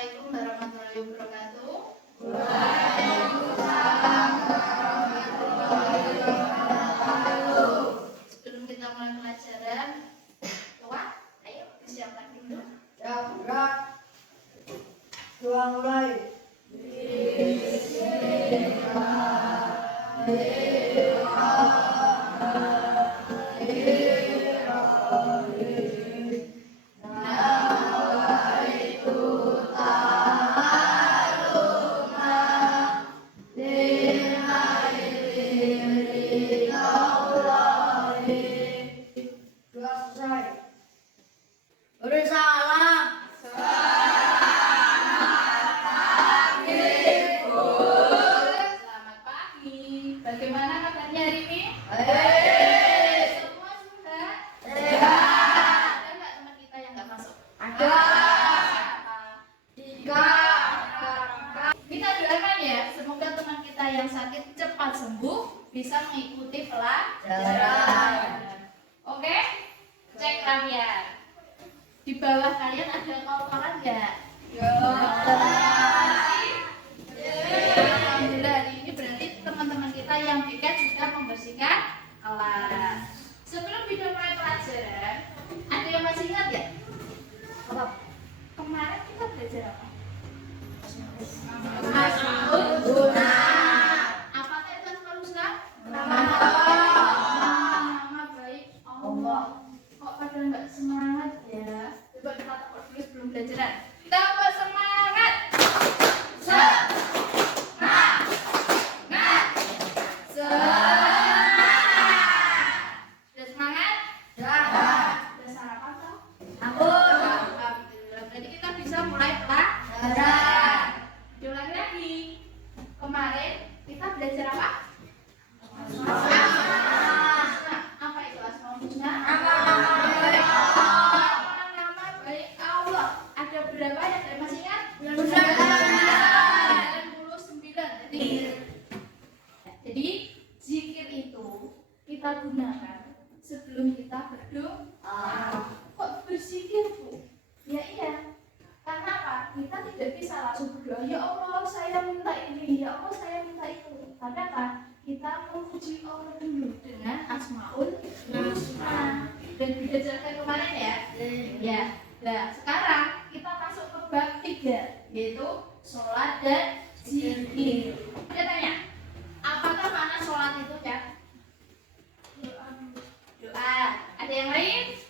Assalamualaikum warahmatullahi wabarakatuh. Waalaikumsalam warahmatullahi wabarakatuh. Sebelum kita mulai pelajaran, ayo disiapkan dulu. Siap, mulai. Beri salam. Selamat pagi. Bagaimana kabarnya hari ini? Semua sudah sehat. Ada nggak teman kita yang nggak masuk? Ada. Tiga. Kita doakan ya, semoga teman kita yang sakit cepat sembuh, bisa mengikuti pelajaran. Oke? Cek ya. Di bawah kalian ada kotoran nggak? Alhamdulillah, hari ini berarti teman-teman kita yang piket sudah membersihkan kelas. Sebelum kita mulai pelajaran, ada yang masih ingat ya? Apa? Kemarin kita belajar apa? Asmaul Husna. Apa itu Asmaul Husna? Nama Nama baik Allah. Kok pada nggak semangat ya? Coba kita takut dulu sebelum belajaran. Kita buat semangat. Sudah semangat? Sudah sarapan toh? Alhamdulillah. Berarti kita bisa mulai pelajaran. Diulangi lagi. Kemarin kita belajar apa? Apa itu Asmaul Husna? Nama baik Allah. Ada berapa yang kalian masih ingat? 99. Jadi zikir itu kita gunakan sebelum kita berdoa. Kok berzikir, Bu? Ya iya. Karena apa? Kita tidak bisa langsung berdoa, ya Allah saya minta ini, ya Allah saya minta itu. Tapi apa? Kita memuji Allah dulu dengan Asmaul Husna. Dan diajarkan kemarin ya. Ya. Nah, sekarang kita masuk ke bab 3, yaitu sholat dan zikir. Kita tanya, apakah makna sholat itu ya? Doa. Ada yang lain?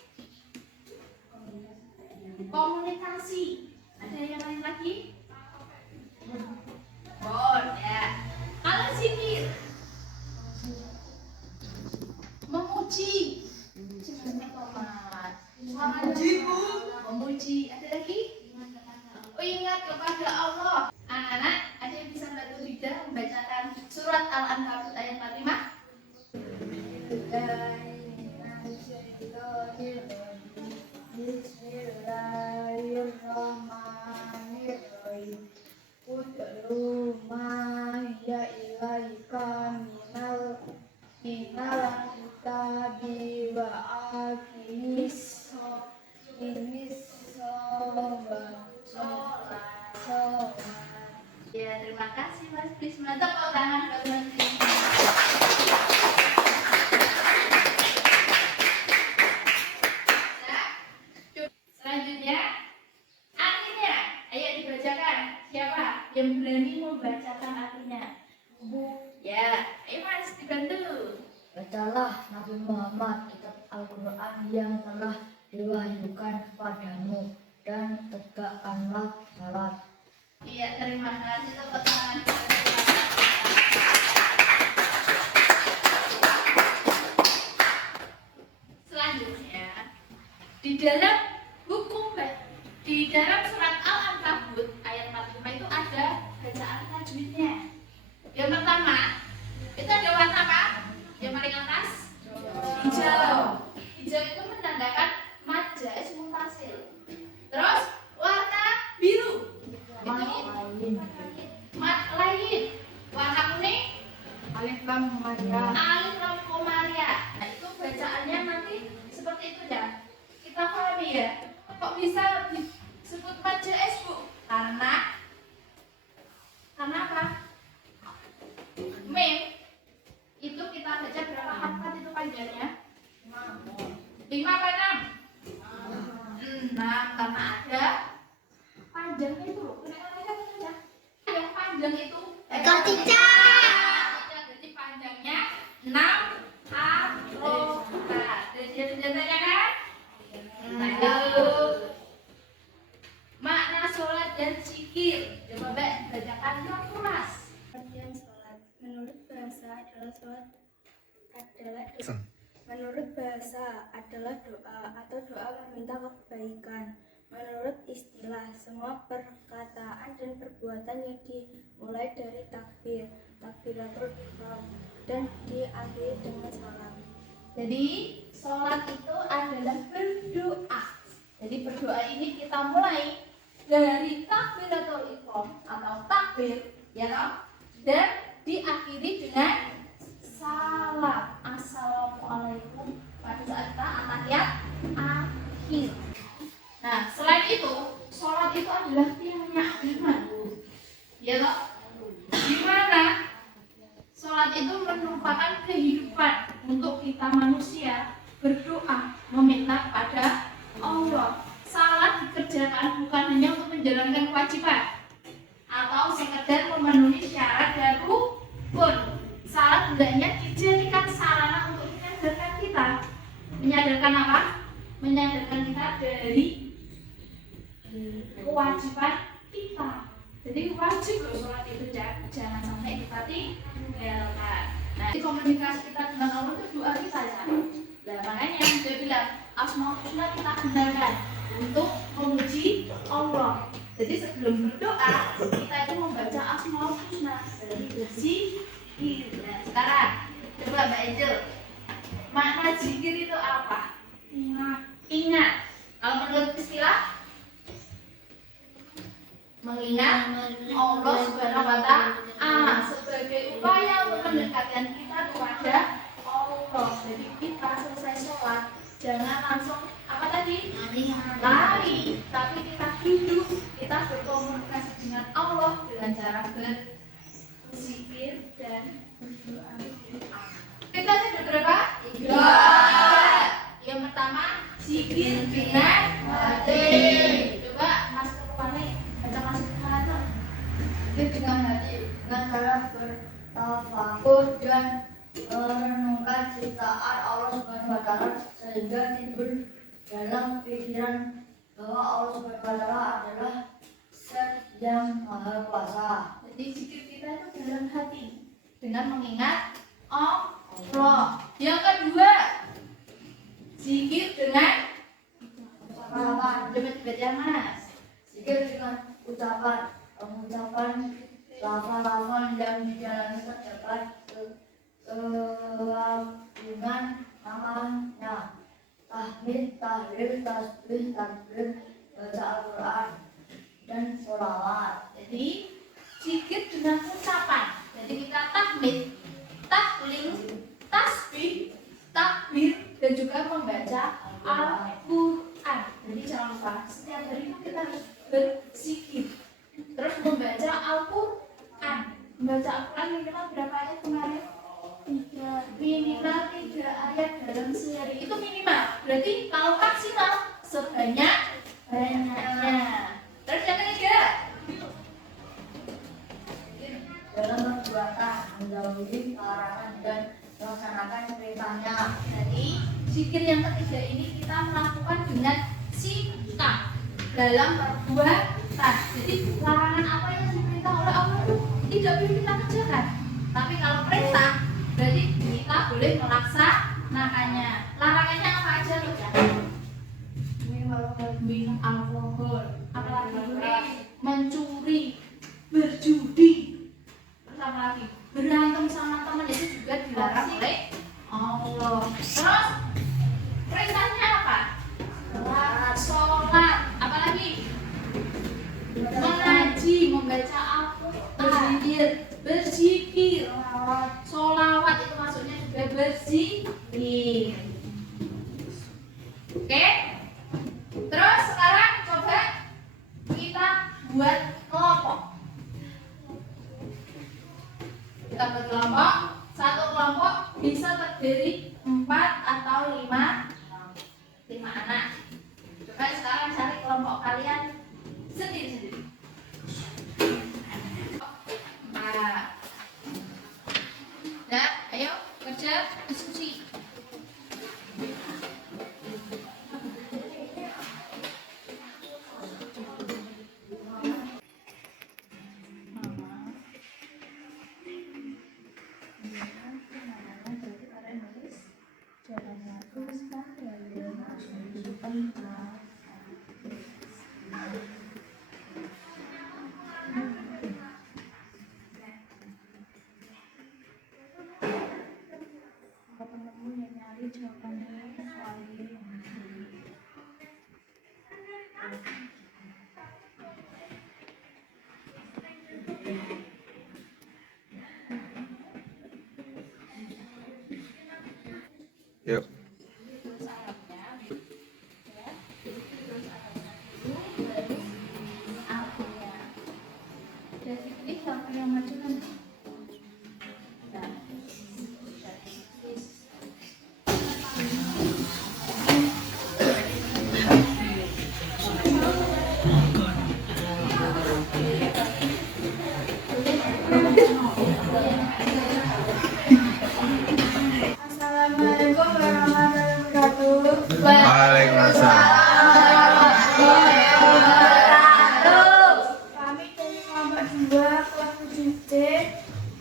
Komunikasi. Ada yang lain lagi? Ya. Kalau zikir, memuji. Memuji. Ada lagi? Oh, ingat kepada Allah. Anak-anak, ada yang bisa bantu Rida membacakan surat Al-Ankabut ayat 45? Bismillahirrahmanirrahim. Ud'u ma hiya ilaika minal kitabi wa aqimis sholat. Ya, terima kasih Mas. Bismillah. Tepuk tangan buat Mas. Selanjutnya, artinya. Ayo dibacakan. Siapa yang berani membacakan artinya? Bu, Ya, ayo Mas dibantu. bacalah Nabi Muhammad kitab Al-Quran yang telah diwahyukan kepadamu dan tegakkanlah salat. Iya, terima kasih. Tepuk tangan. Selanjutnya, di dalam surat Al-Ankabut ayat 45 itu ada bacaan tajwidnya. Yang pertama, itu ada warna apa? Yang paling atas? Hijau. Hijau itu menandakan mad jaiz muntasil. Terus warna biru. Mat lain. Warna kuning? Alif lam mia. Alif lam komaria. Nah, itu bacaannya nanti seperti itu ya. Kita pahami ya. Kok bisa disebut mad jaiz, Bu? Karena apa? Mim itu kita baca berapa harokat itu panjangnya? 5 apa 6? 6, karena ada panjangnya itu loh. Yang panjang itu jadi panjangnya 6 harokat. Jadi jadinya kan? Makna sholat dan zikir. Coba bacakan dong, Mas. Artian sholat menurut bahasa adalah doa atau doa meminta kebaikan. Menurut istilah, semua perkataan dan perbuatan yang dimulai dari takbiratul ihram dan diakhiri dengan salam. Jadi sholat itu adalah berdoa. Jadi berdoa ini kita mulai dari takbiratul ihram atau takbir, ya toh, dan diakhiri dengan salam. Assalamualaikum pada saat kita atahiyat akhir. Nah, selain itu, sholat itu adalah tiangnya iman, ya toh. Gimana? Sholat itu merupakan kehidupan untuk kita manusia berdoa meminta pada Allah. Salat dikerjakan bukan hanya untuk menjalankan kewajiban atau sekedar memenuhi syarat dan rukun. Salat hendaknya dijadikan sarana untuk menyadarkan apa? Menyadarkan kita dari kewajiban kita. Jadi wajib loh sholat itu, jangan sampai kita tinggalkan. Nah, di komunikasi kita dengan Allah itu doa kita ya. Nah, makanya dia bilang Asmaul Husna kita gunakan untuk memuji Allah. Jadi sebelum berdoa kita itu membaca Asmaul Husna dari berzikir. Nah, sekarang coba Mbak Angel, makna zikir itu apa? Ingat. Kalau menurut istilah mengingat Allah Subhanahu wa Ta'ala sebagai upaya untuk mendekatkan kita kepada Allah. Jadi kita selesai sholat jangan langsung apa tadi? Lari, tapi kita duduk, kita berkomunikasi dengan Allah dengan cara berzikir dan berdoa. Kita sudah berapa? 3. Yang pertama zikir dengan hati. Coba Mas Kepala baca Mas Kepala tuh. Zikir dengan hati dengan cara bertafakur dan merenungkan ciptaan Allah Subhanahu wa Ta'ala sehingga timbul dalam pikiran bahwa Allah Subhanahu wa Ta'ala adalah Zat yang Maha Kuasa. Jadi zikir kita itu dalam hati dengan mengingat Allah. Yang kedua zikir dengan Ucapan. coba dibaca Mas. Zikir dengan pengucapan lafal-lafal yang dijalani terdapat kelanjutan namanya tahmid, tahlil, tasbih, takbir, baca Al-Quran dan sholawat. Jadi zikir dengan ucapan. Jadi kita tahmid, tahlil, tasbih, takbir dan juga membaca Al-Quran. Jadi jangan lupa setiap hari itu kita harus berzikir. Terus membaca Al-Quran. Membaca Al-Quran minimal berapa ayat kemarin? 3. Minimal 3 ayat dalam sehari. Itu minimal. Berarti kalau maksimal sebanyak banyaknya. Terus yang ketiga Dalam perbuatan menjauhi larangan dan melaksanakan perintahnya. Jadi zikir yang ketiga ini kita melakukan dengan sikap dalam perbuatan. Jadi larangan apa yang diperintah oleh Allah itu tidak boleh kita kerjakan. Tapi kalau perintah berarti kita boleh melaksanakannya. Larangannya apa aja tuh? Minum alkohol, apalagi mencuri, berjudi, terus apa lagi? Berantem sama teman itu juga dilarang oleh Allah. Terus perintahnya apa? Sholat, apalagi? Mengaji, membaca Al-Quran, berzikir, sholawat itu maksudnya juga berzikir. Oke? Terus sekarang coba kita buat jawabannya soal ini. Yuk. Terus Arabnya, ya. Terus Arabnya dulu, baru artinya. Dan ini siapa yang maju nanti? Nah, Assalamualaikum warahmatullahi wabarakatuh. Waalaikumsalam. Kami dari kelompok 2 kelas 7C.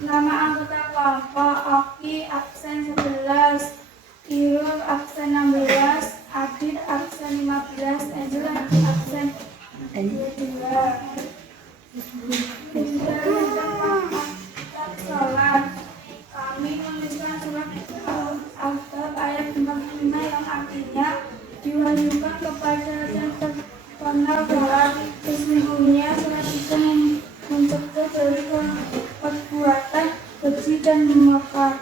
Nama anggota kelompok Oki absen 11, Irul absen 16, Adit absen 15, Angel absen 22. Kita tentang sholat. Kami menuliskan surat Al-Ahzab ayat 45 yang artinya diwahyukan kepada yang terkenal bahwa sesungguhnya surat itu mencegah dari perbuatan keji dan memakar.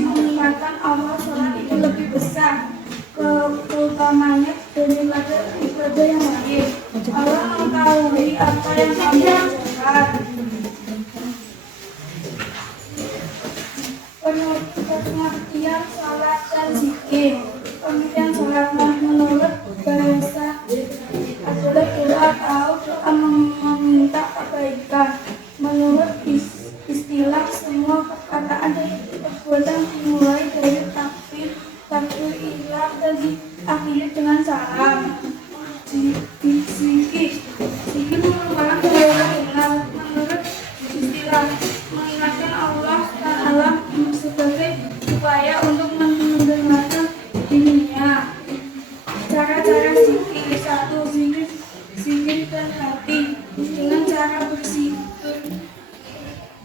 Mengingatkan Allah surat itu lebih besar keutamanya daripada ibadah yang lain. Allah mengetahui apa yang kamu lakukan. Pengertian sholat dan zikir. Pengertian sholat menurut bahasa adalah doa atau doa meminta kebaikan. Menurut istilah semua perkataan dan perbuatan dimulai dari takbir ilah dan diakhiri dengan salam. Zikir merupakan doa menurut istilah mengingatkan Allah Ta'ala sebagai upaya untuk mendengarkan dirinya. Cara-cara zikir. 1. Zikir dan hati dengan cara bersikir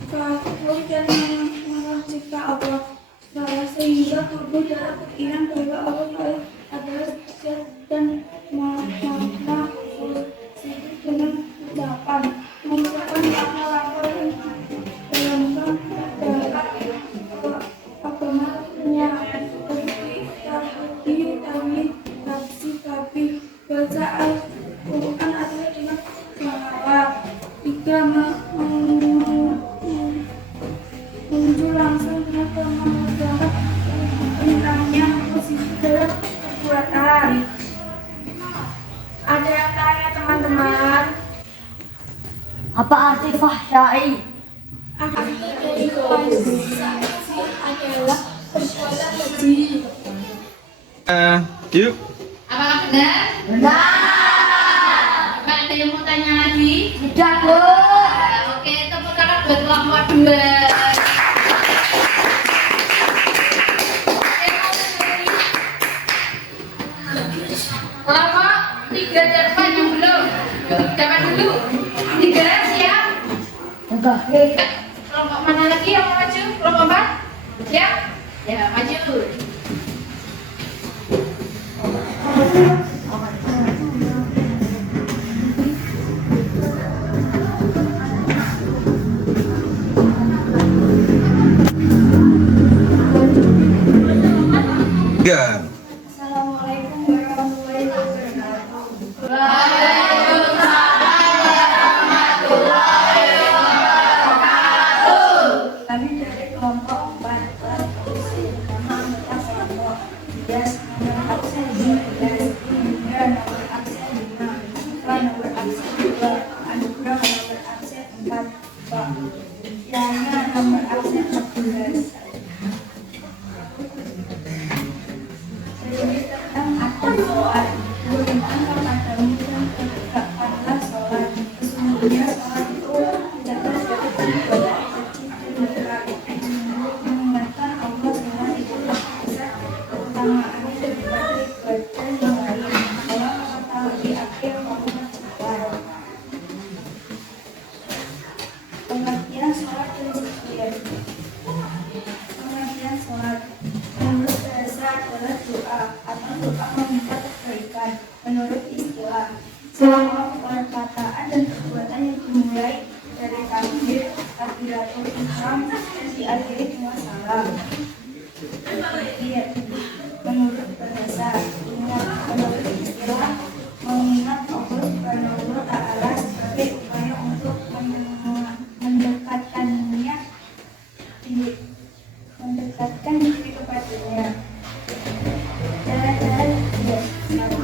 kafir dan mencipta Allah sehingga tubuh dalam pikiran bahwa Allah adalah zat dan makna. Zikir dengan ucapan mengucapkan lafal-lafal dalam agamanya seperti tahmid, nafsi, kabir, baca Al-Quran adalah dengan selawat. 3. Muncul langsung dengan mengerjakan perintahnya positif dalam perbuatan. Ada yang tanya teman-teman? Apa arti fahsyai? Arti dari fahsyai adalah perbuatan keji. Yuk. apakah benar? Benar. Apakah ada yang mau tanya lagi? Tidak, Bu. Oke, tepuk tangan buat kelompok 2. Kelompok 3 dan 4 yang belum dapat dulu. 3 siap? Enggak. Kelompok mana lagi yang mau maju? Kelompok 4 siap? Ya, maju. Tiga. Assalamualaikum warahmatullahi wabarakatuh. Kami dari kelompok 4 kelas nama anggota kelompok 11, nomor absen 12, Indra nomor absen 5, Iva nomor absen 2, Anugrah nomor absen 4, Pak Yana nomor absen 14. Jadi tentang arti sholat, beriman kepadamu dan tegakkanlah sholat. Sesungguhnya sholat itu tidak dari ibadah mengingatkan Allah sholat itu besar keutamaannya daripada ibadah yang lain. Allah mengetahui apa yang kamu lakukan. Pengertian sholat dan zikir. Pengertian sholat menurut Semua perkataan dan perbuatan yang dimulai dari takbir, takbiratul ihram dan diakhiri dengan salam. Menurut bahasa, menurut istilah, mengingat Allah Subhanahu wa Ta'ala sebagai upaya untuk mendekatkan diri kepadanya. Cara-cara dia satu,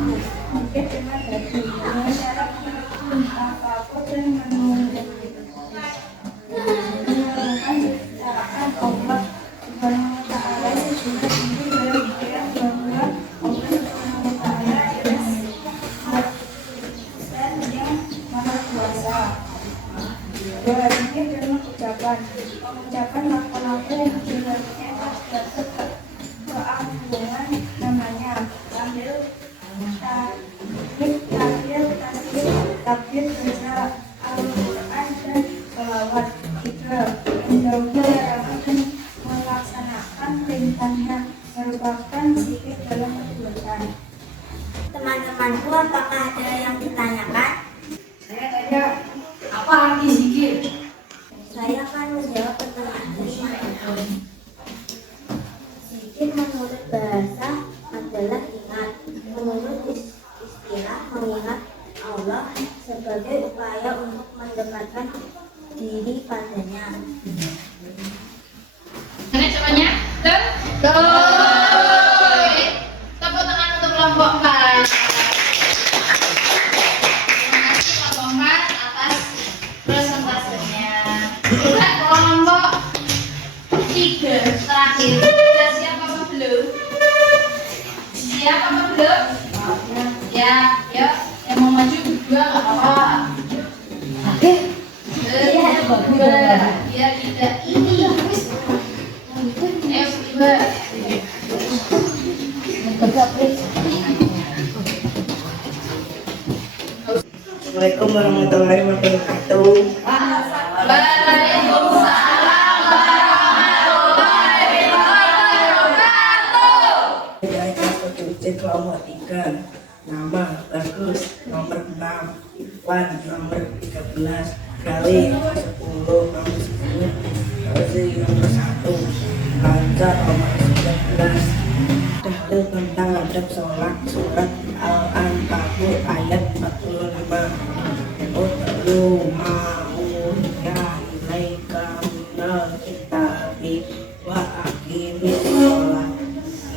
mungkin dengan hati, dengan cara menekun apapun dan menunggu menyalahkan ciptaan Allah Subhanahu wa Ta'ala sehingga timbul dalam pikiran bahwa Allah Subhanahu wa Ta'ala adalah zat yang maha kuasa. Doanya dan mengucapkan lafal-lafal yang sebenarnya terdapat keagungan namanya sambil takbir baca Al-Quran dan sholawat. Tiga, menjauhi larangan dan melaksanakan perintahnya merupakan zikir dalam perbuatan. Teman-temanku, apakah ada yang ditanyakan? Saya tanya, apa arti zikir? Saya akan menjawab pertanyaan dari teman-teman. Zikir menurut bahasa adalah ingat. Menurut istilah, mengingat Allah sebagai upaya untuk mendekatkan diri padanya. Mana caranya? Tepuk tangan untuk kelompok 4. Terima kasih kelompok 4 atas presentasenya. Juga kelompok 3 terakhir. Sudah siap apa belum? Siap apa belum? Ya, yuk. Yang mau maju berdua nggak apa-apa. Biar tidak ini. Berdua. Assalamualaikum warahmatullahi wabarakatuh. Waalaikumsalam warahmatullahi wabarakatuh. Saya kelas 7 kelompok 3. Nama Bagus, nomor 6. Iwan, nomor 13. Galih, 10. Nomor 10. Rozi, nomor 1. Lancar, nomor 19. Dalil tentang adab sholat, surat Al-Ankabut ayat 45. Utlu ma'uhiya ilaika minal kitabi wa aqimis sholat.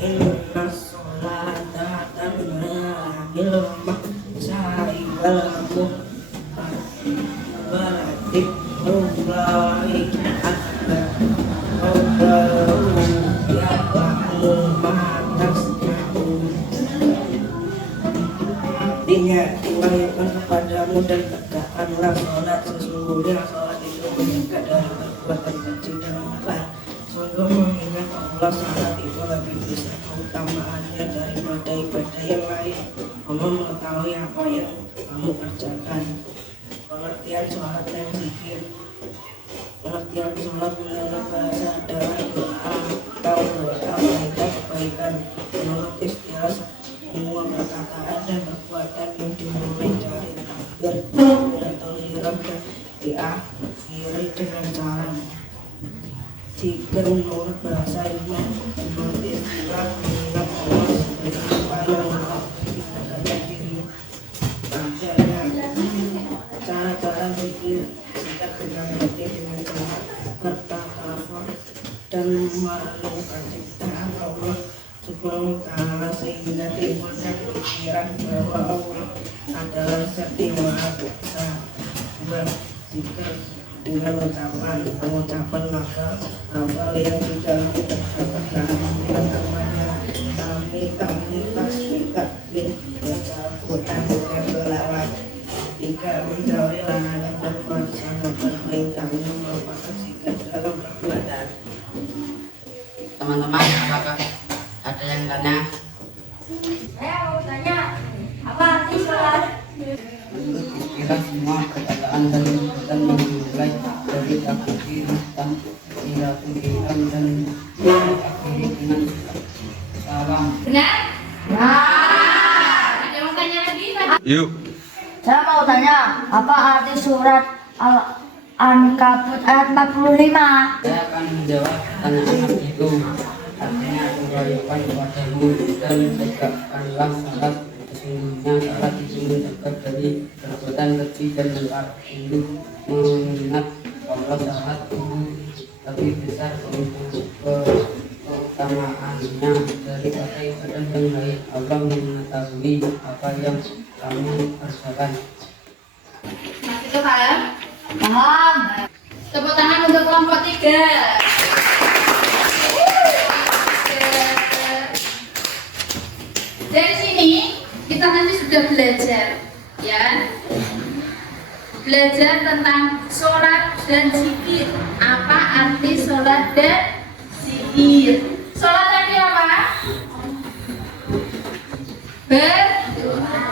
Inna sholata tanha 'anil fahsya'i wal munkar wa dzikrullahi akbar. Allahu ya'lamu ma tasna'un. Artinya, diwahyukan kepadamu dan tegakkanlah sholat. Sesungguhnya sholat itu menjaga dari perbuatan keji dan mungkar. Sungguh mengingat Allah, sholat itu lebih besar keutamaannya daripada ibadah yang lain. Allah mengetahui apa yang kamu kerjakan. Pengertian sholat dan zikir. Pengertian sholat menurut bahasa adalah doa atau minta kebaikan. Menurut istilah, semua perkataan dan perbuatan yang dimulai dari takbir atau ihram dan diakhiri dengan salam. Zikir menurut bahasa ilmiah, menurut istilah, mengingat Allah sebagai upaya untuk mendekatkan diri padanya. Cara-cara zikir singkat dengan hati dengan cara bertakafur dan merenungkan ciptaan Allah Subhanahu wa Ta'ala sehingga timbulkan pikiran bahwa Allah adalah zat yang maha kuasa. Berzikir dengan pengucapan maka hafal yang sudah terdapat dalam namanya kami tasbih takbir baca Al-Quran dan selawat. Jika menjauhi larangan dan melaksanakan perintahnya merupakan sikap dalam perbuatan. Teman-teman, apakah ada yang tanya? Saya mau tanya, apa arti sholat? Kira semua perkataan dan perbuatan yang dimulai dari takbir dan takbiratul ihram dan diakhiri dengan salam. Benar? Ada yang mau tanya lagi? Yuk. Saya mau tanya, apa arti surat Al-Ankabut ayat 45? Saya akan menjawab pertanyaan itu. Artinya aku rayakan kepadamu dan tegakkanlah salat. Sesungguhnya salat itu mencegah dari perbuatan keji dan mungkar. Untuk mengingat Allah salat itu lebih besar keutamaannya daripada ibadah yang lain. Allah mengetahui apa yang kamu kerjakan. Masih itu paham? Paham? Tepuk tangan untuk kelompok 3. Dari sini kita nanti sudah belajar, ya, belajar tentang sholat dan zikir. Apa arti sholat dan zikir? Sholat tadi apa?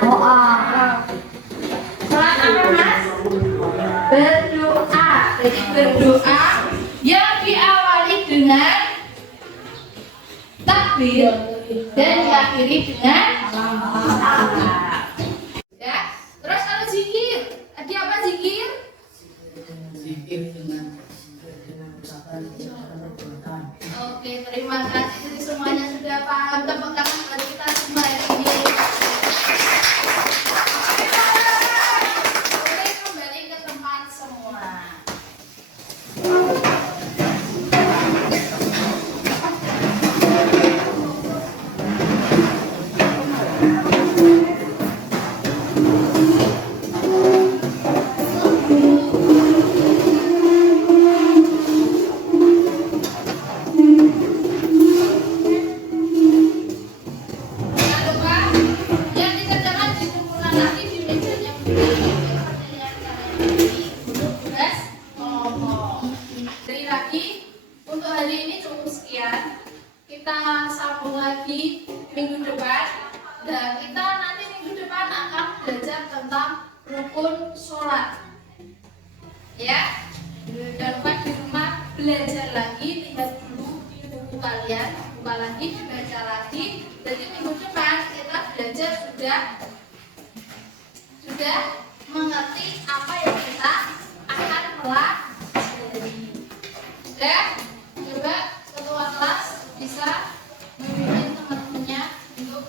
Doa. Sholat apa, Mas? Berdoa. Jadi berdoa yang diawali dengan takbir dan diakhiri dengan salam. Ya. Terus kalau zikir, tadi apa zikir? Zikir dengan ucapan perbuatan. Oke, terima kasih. Jadi semuanya sudah paham. Tepuk tangan buat kita semua hari ini. Oke, kembali ke tempat semua. Jangan lupa yang dikerjakan dikumpulkan lagi di mejanya seperti yang kalian beri untuk tugas kelompok. Dari lagi untuk hari ini cukup sekian. Kita sambung lagi minggu depan. Dan kita nanti minggu depan akan belajar tentang rukun sholat. Ya, jangan lupa di rumah belajar lagi, lihat dulu di buku kalian, buka lagi, dibaca lagi. Jadi minggu depan kita belajar sudah mengerti apa yang kita akan pelajari. Dan coba ketua kelas bisa memimpin teman-temannya untuk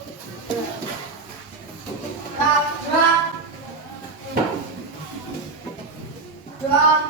Wa